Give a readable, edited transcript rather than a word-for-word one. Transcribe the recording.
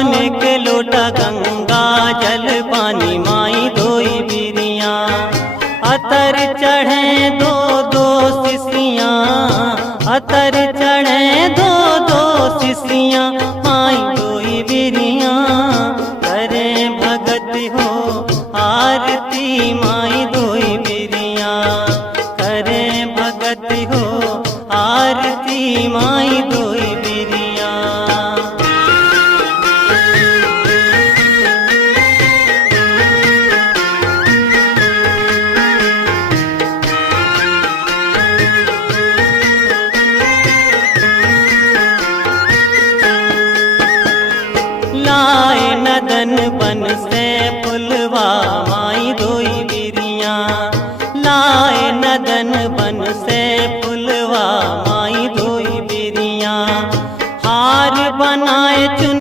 सोने के लोटा गंगा जल पानी माई धोई बिरिया। अतर चढ़े दो दो शिशियाँ, अतर चढ़े दो दो शिशियाँ माई धोई बिरिया। करे भगत हो आरती माई धोई बिरिया, करे भगत हो आरती माई धोई बिरिया। लाए नदन बन से फुलवा माई धोई बिरिया, लाए नदन बन से